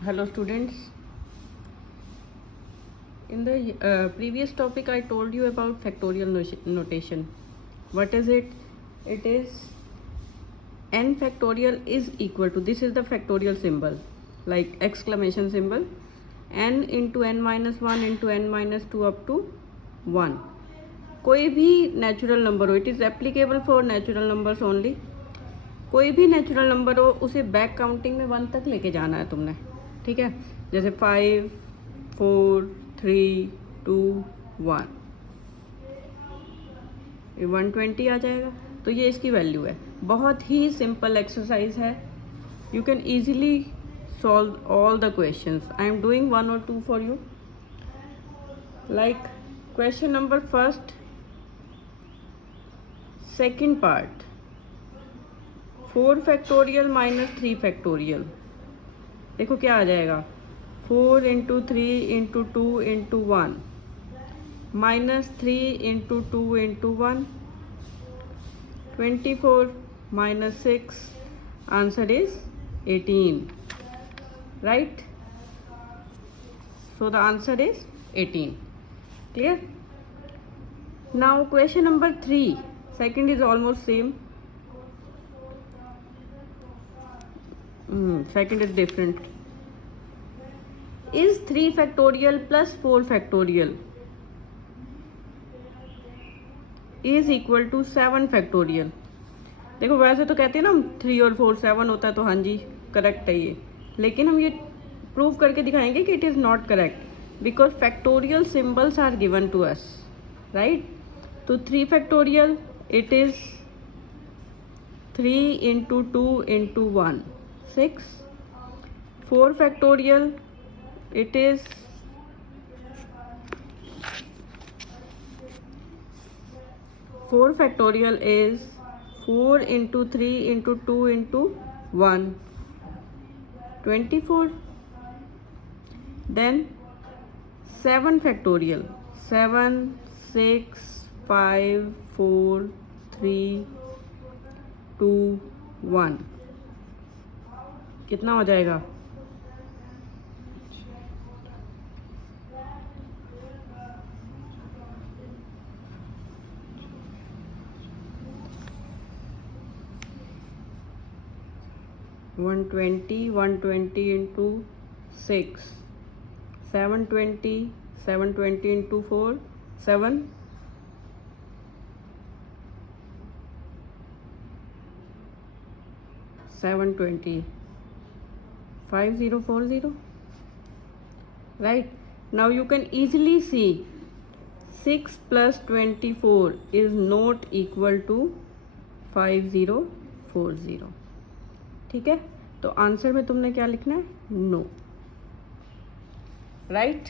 Hello students. In the previous topic I told you about factorial notation. What is it? It is n factorial is equal to, this is the factorial symbol, like exclamation symbol, n into n minus 1 into n minus 2 up to 1. कोई भी natural number हो, it is applicable for natural numbers only. कोई भी natural number हो उसे back counting में 1 तक लेके जाना है तुमने. ठीक है, जैसे 5 4 3 2 1, ये 120 आ जाएगा. तो ये इसकी वैल्यू है. बहुत ही सिंपल एक्सरसाइज है. You can easily solve all the questions. I am doing 1 और 2 for you. Like question number first, second part, 4 factorial minus 3 factorial. देखो क्या आ जाएगा, 4 into 3 into 2 into 1 minus 3 into 2 into 1, 24 minus 6, answer is 18. Right, so the answer is 18. Clear? Now question number 3, second is almost same. Second is different. Is 3 factorial plus 4 factorial is equal to 7 factorial? देखो वैसे तो कहते हैं ना हम 3 और 4 7 होता है, तो हाँ जी करेक्ट है ये. लेकिन हम ये प्रूव करके दिखाएंगे कि it is not correct because factorial symbols are given to us. Right, तो 3 factorial it is 3 into 2 into 1 6. 4 factorial it is 4 factorial is 4 into 3 into 2 into 1, 24. Then 7 factorial, 7 6 5 4 3 2 1, कितना हो जाएगा? 120 into 6, 720 into 4 7, 720 5040. Right, now you can easily see 6 plus 24 is not equal to 5040. ठीक है, तो answer में तुमने क्या लिखना है? नो. राइट,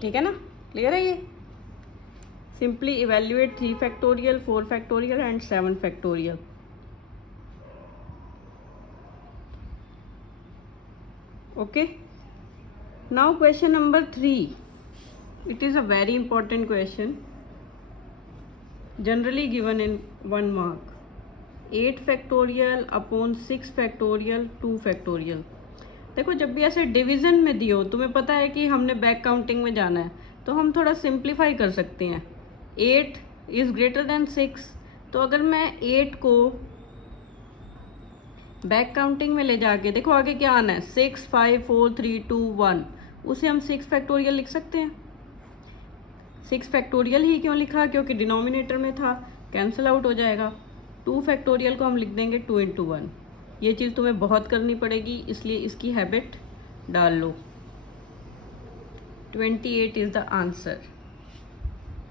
ठीक है ना? क्लियर है ये? Simply evaluate 3 factorial 4 factorial and 7 factorial. Okay, now question number 3, it is a very important question, generally given in 1 mark. 8 factorial upon 6 factorial 2 factorial. देखो जब भी ऐसे डिवीज़न में दियो, तुम्हें पता है कि हमने बैक काउंटिंग में जाना है, तो हम थोड़ा सिंप्लीफाई कर सकते हैं. 8 इज़ ग्रेटर देन 6, तो अगर मैं 8 को बैक काउंटिंग में ले जाके, देखो आगे क्या आना है, 6 5 4 3 2 1, उसे हम 6 फैक्टोरियल लिख सकते हैं. 6 फैक्टोरियल ही क्यों लिखा? क्योंकि डिनोमिनेटर में था, कैंसिल आउट हो जाएगा. 2 फैक्टोरियल को हम लिख देंगे 2 इंटू 1. ये चीज़ तुम्हें बहुत करनी पड़ेगी, इसलिए इसकी हैबिट डाल लो. 28 is the answer.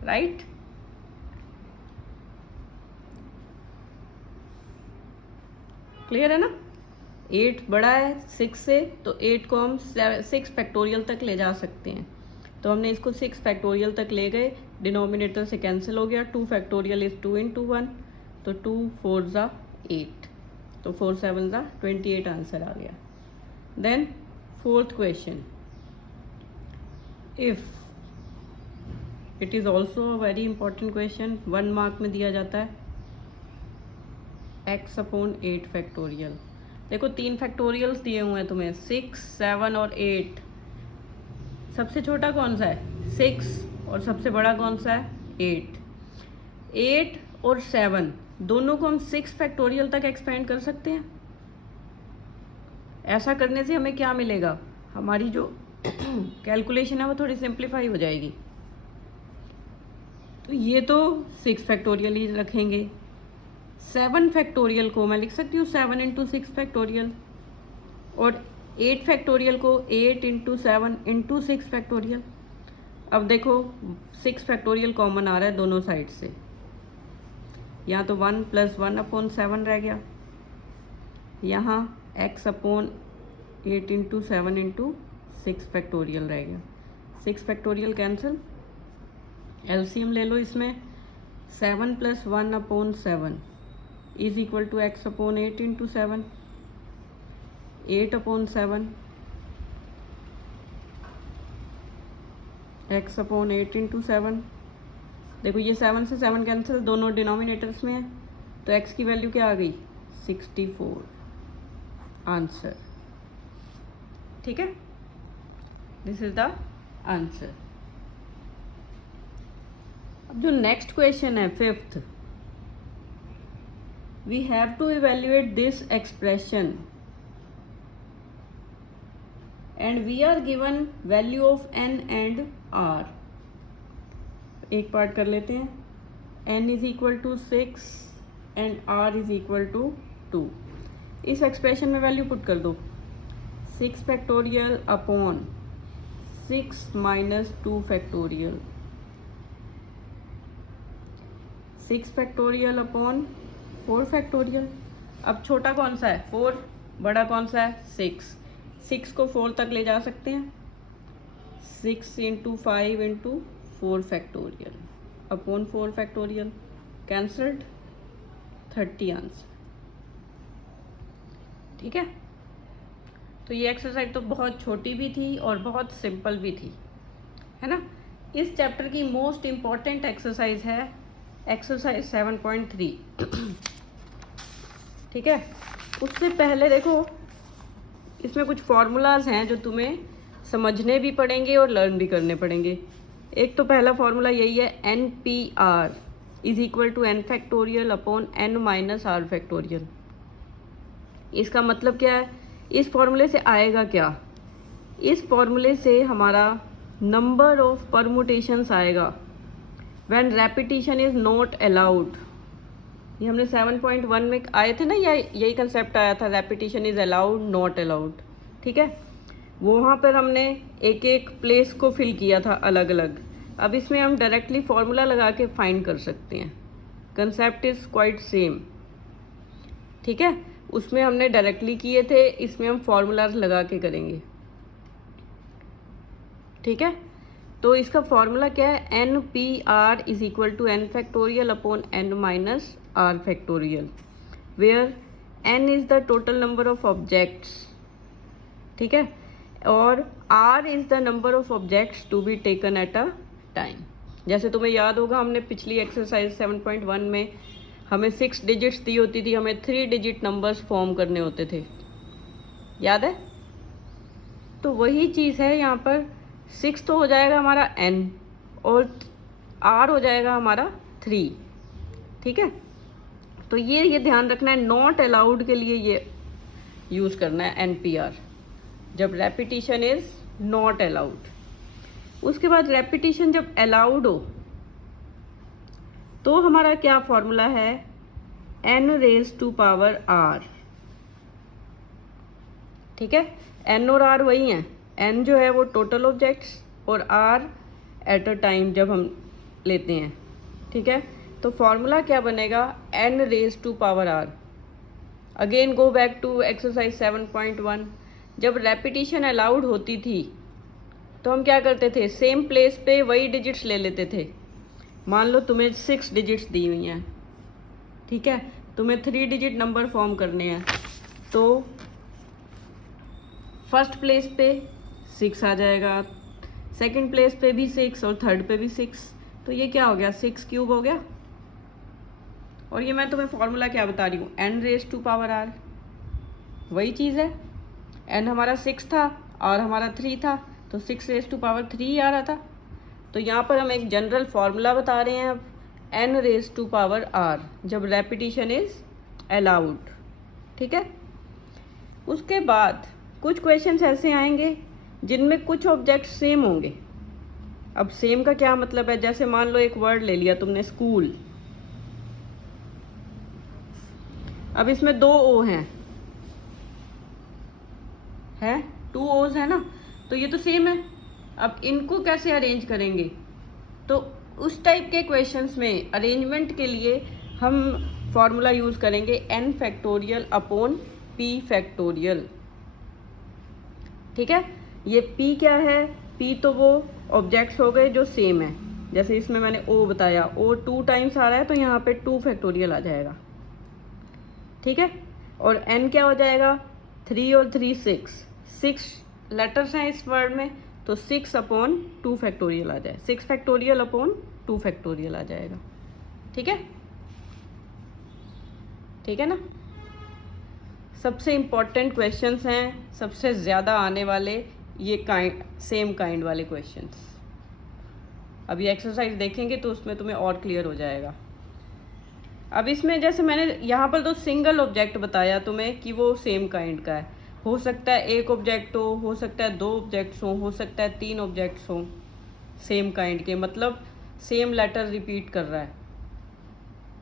Right, clear है ना? 8 बड़ा है 6 से, तो 8 को हम 6 फैक्टोरियल तक ले जा सकते हैं. तो हमने इसको 6 फैक्टोरियल तक ले गए, डिनोमिनेटर से कैंसिल हो गया. 2 फैक्टोरियल इज़ 2 इंटू 1, तो 2 4 ज़ा 8, तो 4 7 ज़ा 28 आंसर आ गया. Then fourth question, if it is also a very important question, 1 mark में दिया जाता है. x upon 8 factorial. देखो 3 फैक्टोरियल्स दिए हुए हैं तुम्हें, 6, 7 और 8। सबसे छोटा कौन सा है? 6, और सबसे बड़ा कौन सा है? 8। 8 और 7 दोनों को हम 6 फैक्टोरियल तक एक्सपेंड कर सकते हैं। ऐसा करने से हमें क्या मिलेगा? हमारी जो कैलकुलेशन है वो थोड़ी सिंप्लीफाई हो जाएगी। तो ये तो 6 फैक्टोरियल ही रखेंगे। 7 फैक्टोरियल को मैं लिख सकती हूँ 7 इंटू 6 फैक्टोरियल, और 8 फैक्टोरियल को 8 इंटू 7 इंटू 6 फैक्टोरियल। अब देखो 6 फैक्टोरियल कॉमन आ रहा है दोनों साइड से, यहाँ तो 1 + 1/7 रह गया, यहाँ x upon 8 into 7 into 6 factorial रह गया। 6 फैक्टोरियल कैंसिल, एलसीएम ले लो इसमें। 7 + 1/7 is equal to x upon 8 into 7, 8/7 x upon 8 into 7। देखो ये 7 से 7 कैंसिल, दोनों डिनोमिनेटर्स में है, तो x की वैल्यू क्या आ गई? 64 आंसर। ठीक है, दिस इज द आंसर। अब जो नेक्स्ट क्वेश्चन है 5th, we have to evaluate this expression and we are given value of n and r। एक पार्ट कर लेते हैं। n is equal to 6 and r is equal to 2। इस expression में value put कर दो। 6 factorial upon 6 minus 2 factorial, 6 factorial upon 4 factorial. अब छोटा कौन सा है? 4। बड़ा कौन सा है? 6। 6 को 4 तक ले जा सकते हैं। 6 into 5 into 4 factorial upon 4 factorial, cancelled, 30 answer. ठीक है, तो ये एक्सरसाइज तो बहुत छोटी भी थी और बहुत सिंपल भी थी, है ना। इस चैप्टर की मोस्ट इम्पॉर्टेंट एक्सरसाइज है एक्सरसाइज 7.3। ठीक है, उससे पहले देखो इसमें कुछ फॉर्मूलाज हैं जो तुम्हें समझने भी पड़ेंगे और लर्न भी करने पड़ेंगे। एक तो पहला फॉर्मूला यही है, NPR is equal to n factorial upon n minus r factorial. इसका मतलब क्या है? इस फॉर्मूले से आएगा क्या? इस फॉर्मूले से हमारा नंबर ऑफ परमुटेशंस आएगा when repetition is not allowed. ये हमने 7.1 में आए थे ना, यही कंसेप्ट आया था, repetition is allowed not allowed. ठीक है, वहाँ पर हमने एक एक प्लेस को फिल किया था अलग अलग। अब इसमें हम डायरेक्टली फार्मूला लगा के फाइंड कर सकते हैं। Concept is quite same. ठीक है, उसमें हमने डायरेक्टली किए थे, इसमें हम फार्मूलाज लगा के करेंगे। ठीक है, तो इसका फॉर्मूला क्या है? NPR is equal to n factorial upon n minus r factorial, where n is the total number of objects. ठीक है, और r is the number of objects to be taken at a time. जैसे तुम्हें याद होगा, हमने पिछली exercise 7.1 में हमें 6 डिजिट्स दी होती थी, हमें 3 डिजिट नंबर्स फॉर्म करने होते थे, याद है? तो वही चीज़ है यहाँ पर। 6 तो हो जाएगा हमारा n और r हो जाएगा हमारा 3। ठीक है, तो ये ध्यान रखना है, नॉट अलाउड के लिए ये यूज़ करना है NPR, जब रेपिटेशन इज नॉट अलाउड। उसके बाद रेपिटेशन जब अलाउड हो तो हमारा क्या फॉर्मूला है? n⁻⁴। ठीक है, n और r वही हैं। n जो है वो टोटल ऑब्जेक्ट्स और r एट अ टाइम जब हम लेते हैं। ठीक है, तो फॉर्मूला क्या बनेगा? n⁻⁴। Again go back to exercise 7.1। जब रेपिटेशन अलाउड होती थी तो हम क्या करते थे? सेम प्लेस पे वही डिजिट्स ले लेते थे। मान लो तुम्हें 6 डिजिट्स दी हुई हैं, ठीक है, तुम्हें 3 डिजिट नंबर फॉर्म करने हैं, तो फर्स्ट प्लेस पे 6 आ जाएगा, सेकंड प्लेस पे भी 6 और थर्ड पे भी 6। तो ये क्या हो गया? 6³ हो गया। और ये मैं तुम्हें फॉर्मूला क्या बता रही हूँ? n⁻⁴। वही चीज़ है। n हमारा 6 था और हमारा 3 था, तो 6 रेज़ टू पावर 3 आ रहा था। तो यहाँ पर हम एक जनरल फार्मूला बता रहे हैं अब, n raise to power r, जब रेपिटिशन इज़ अलाउड। ठीक है। उसके बाद कुछ क्वेश्चंस ऐसे आएंगे जिनमें कुछ ऑब्जेक्ट सेम होंगे। अब सेम का क्या मतलब है, जैसे मान लो एक वर्ड ले लिया तुमने, स्कूल। अब इसमें 2 ओ हैं, 2 ओज है ना, तो ये तो सेम है। अब इनको कैसे अरेंज करेंगे, तो उस टाइप के क्वेश्चंस में अरेंजमेंट के लिए हम फॉर्मूला यूज़ करेंगे n factorial upon p factorial. ठीक है। ये p क्या है, p तो वो ऑब्जेक्ट्स हो गए जो सेम है। जैसे इसमें मैंने o बताया, o 2 टाइम्स आ रहा है तो यहाँ पे 2 फैक्टोरियल आ जाएगा। ठीक है। और n क्या हो जाएगा, 3 और 3 6 लेटर्स हैं इस वर्ड में, तो 6 अपॉन 2 फैक्टोरियल आ जाए, 6 फैक्टोरियल अपॉन 2 फैक्टोरियल आ जाएगा। ठीक है। ठीक है ना। सबसे इम्पॉर्टेंट क्वेश्चंस हैं, सबसे ज़्यादा आने वाले ये सेम काइंड वाले क्वेश्चंस। अभी एक्सरसाइज देखेंगे तो उसमें तुम्हें और क्लियर हो जाएगा। अब इसमें जैसे मैंने यहाँ पर तो सिंगल ऑब्जेक्ट बताया तुम्हें कि वो सेम काइंड का है। हो सकता है एक ऑब्जेक्ट हो सकता है 2 ऑब्जेक्ट्स हो सकता है 3 ऑब्जेक्ट्स हो सेम काइंड के, मतलब सेम लेटर रिपीट कर रहा है।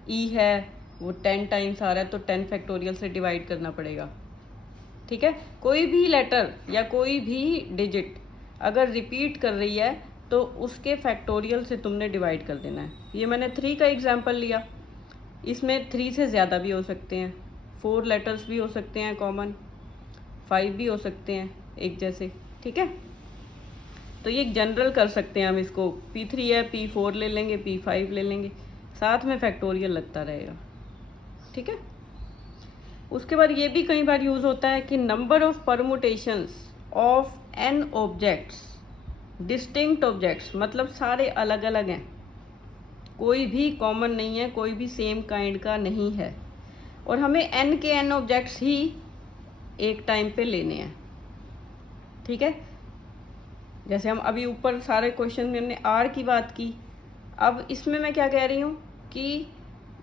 ई है वो 10 टाइम्स आ रहा है तो 10 फैक्टोरियल से डिवाइड करना पड़ेगा। ठीक है। कोई भी लेटर या कोई भी डिजिट अगर रिपीट कर रही है तो उसके फैक्टोरियल से तुमने डिवाइड कर देना है। ये मैंने 3 का एग्जांपल लिया, इसमें 3 से ज़्यादा भी हो सकते हैं, 4 लेटर्स भी हो सकते हैं कॉमन, 5 भी हो सकते हैं एक जैसे। ठीक है। तो ये जनरल कर सकते हैं हम इसको, P3 है P4 ले लेंगे, P5 ले लेंगे, साथ में फैक्टोरियल लगता रहेगा। ठीक है। उसके बाद ये भी कई बार यूज़ होता है कि number of permutations of n objects, distinct objects, मतलब सारे अलग अलग हैं, कोई भी कॉमन नहीं है, कोई भी सेम काइंड का नहीं है, और हमें n के n ऑब्जेक्ट्स ही एक टाइम पे लेने हैं। ठीक है। जैसे हम अभी ऊपर सारे क्वेश्चन में हमने r की बात की, अब इसमें मैं क्या कह रही हूँ कि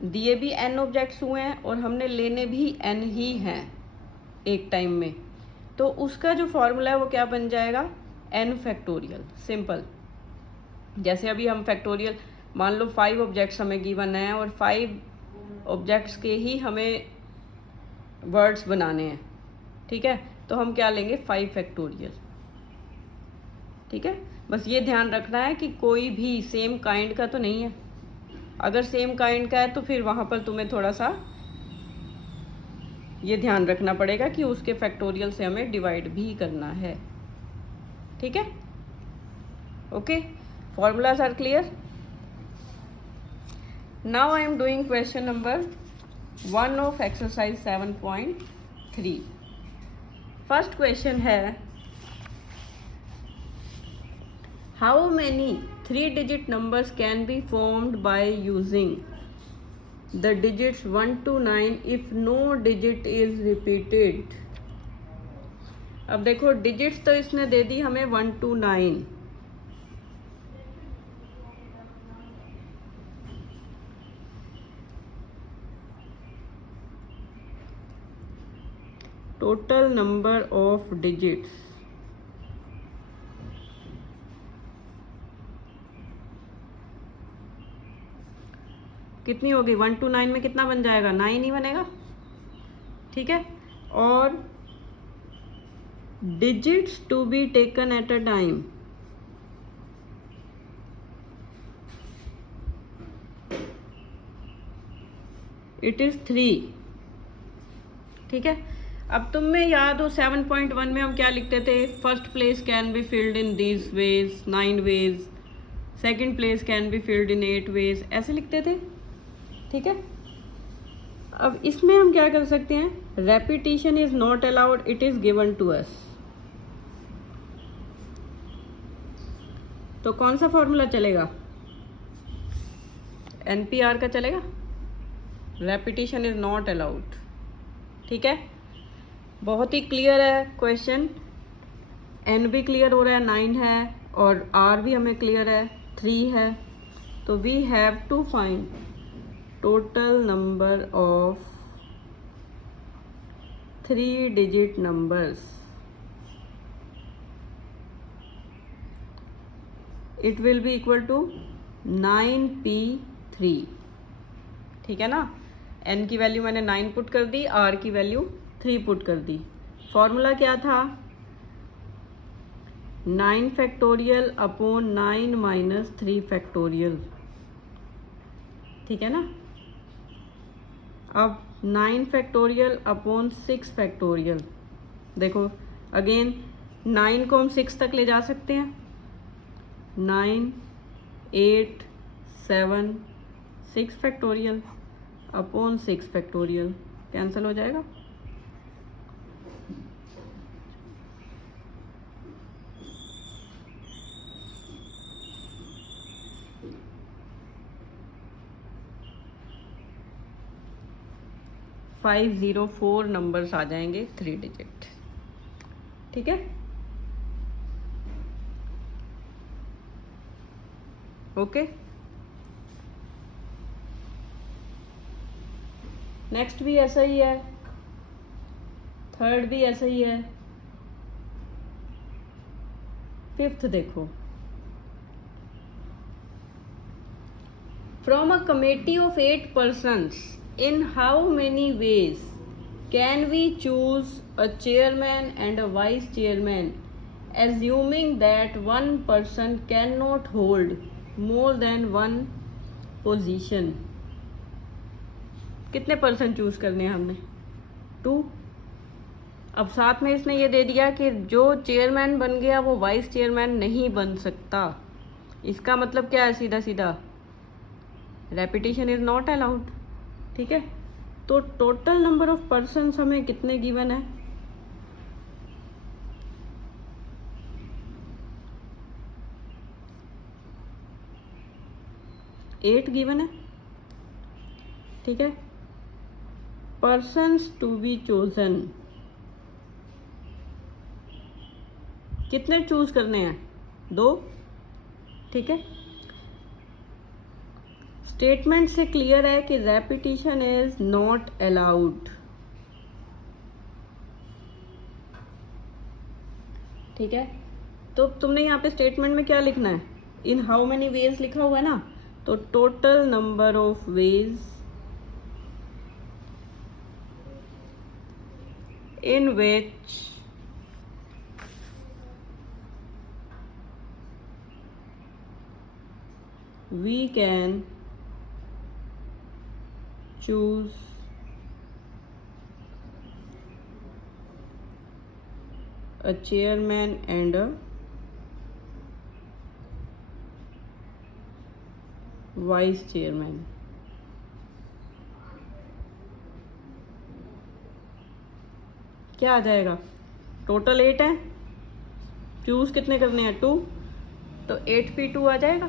दिए भी n ऑब्जेक्ट्स हुए हैं और हमने लेने भी n ही हैं एक टाइम में, तो उसका जो फॉर्मूला है वो क्या बन जाएगा, n फैक्टोरियल। सिंपल। जैसे अभी हम फैक्टोरियल मान लो 5 ऑब्जेक्ट्स हमें गिवन है और 5 ऑब्जेक्ट्स के ही हमें वर्ड्स बनाने हैं। ठीक है। तो हम क्या लेंगे, 5 फैक्टोरियल। ठीक है। बस ये ध्यान रखना है कि कोई भी सेम काइंड का तो नहीं है। अगर सेम काइंड का है तो फिर वहाँ पर तुम्हें थोड़ा सा ये ध्यान रखना पड़ेगा कि उसके फैक्टोरियल से हमें डिवाइड भी करना है। ठीक है। Okay, formulas are clear. Now I am doing question number 1 of exercise 7.3। First question है, how many 3-digit numbers can be formed by using the digits 1 to 9 if no digit is repeated। अब देखो digits तो इसने दे दी हमें 1 to 9, total number of digits कितनी होगी, 1 to 9 में कितना बन जाएगा, 9 ही बनेगा। ठीक है। और digits to be taken at a time, it is 3। ठीक है। अब तुम में याद हो 7.1 में हम क्या लिखते थे, first place can be filled in these ways 9 ways, second place can be filled in 8 ways, ऐसे लिखते थे। ठीक है। अब इसमें हम क्या कर सकते हैं, repetition is not allowed, it is given to us. तो कौन सा फॉर्मूला चलेगा, NPR का चलेगा, रेपिटिशन इज नॉट अलाउड। ठीक है। बहुत ही क्लियर है क्वेश्चन, एन भी क्लियर हो रहा है, 9 है, और आर भी हमें क्लियर है, 3 है। तो we have to find total number of 3 digit numbers. It will be equal to 9p3। ठीक है ना, n की वैल्यू मैंने 9 पुट कर दी, r की वैल्यू 3 पुट कर दी। फॉर्मूला क्या था? 9 फैक्टोरियल अपॉन 9 माइनस 3 फैक्टोरियल। ठीक है ना। अब 9 फैक्टोरियल अपॉन 6 फैक्टोरियल। देखो अगेन 9 को हम 6 तक ले जा सकते हैं। 9 8 7 6 फैक्टोरियल अपॉन 6 फैक्टोरियल कैंसिल हो जाएगा। फाइव 504 नंबर्स आ जाएंगे 3 डिजिट। ठीक है, ओके। नेक्स्ट भी ऐसा ही है, थर्ड भी ऐसा ही है, फिफ्थ देखो। From a committee of 8 persons, in how many ways can we choose a chairman and a vice chairman, assuming that one person cannot hold more than one position? कितने person choose करने हैं हमने? 2। अब साथ में इसने ये दे दिया कि जो चेयरमैन बन गया वो वाइस चेयरमैन नहीं बन सकता। इसका मतलब क्या है? सीधा सीधा रेपिटेशन इज नॉट अलाउड। ठीक है, तो टोटल नंबर ऑफ पर्सन्स हमें कितने गिवन है? 8 गिवन है। ठीक है, पर्सन्स टू बी चोजन कितने चूज करने हैं? 2। ठीक है, स्टेटमेंट से क्लियर है कि रेपिटेशन इज नॉट अलाउड। ठीक है, तो तुमने यहाँ पे स्टेटमेंट में क्या लिखना है? इन हाउ मेनी वेज लिखा हुआ है ना, तो total number of ways in which we can choose a chairman and a vice chairman। क्या आ जाएगा? टोटल 8 है, चूज कितने करने हैं? 2, तो 8p2 आ जाएगा।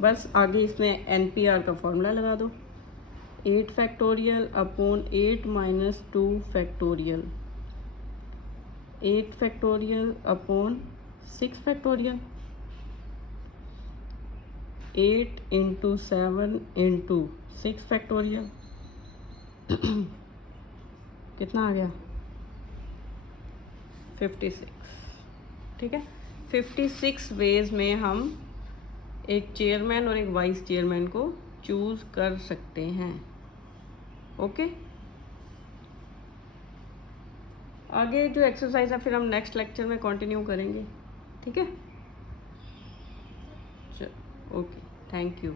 बस आगे इसमें NPR का फॉर्मूला लगा दो। 8 factorial upon 8 minus 2 factorial, 8 factorial upon 6 factorial, 8 into 7 into 6 factorial. कितना आ गया? 56। ठीक है, 56 वेज में हम एक चेयरमैन और एक वाइस चेयरमैन को चूज कर सकते हैं। ओके, आगे जो एक्सरसाइज है फिर हम नेक्स्ट लेक्चर में कंटिन्यू करेंगे। ठीक है, चलो ओके, थैंक यू।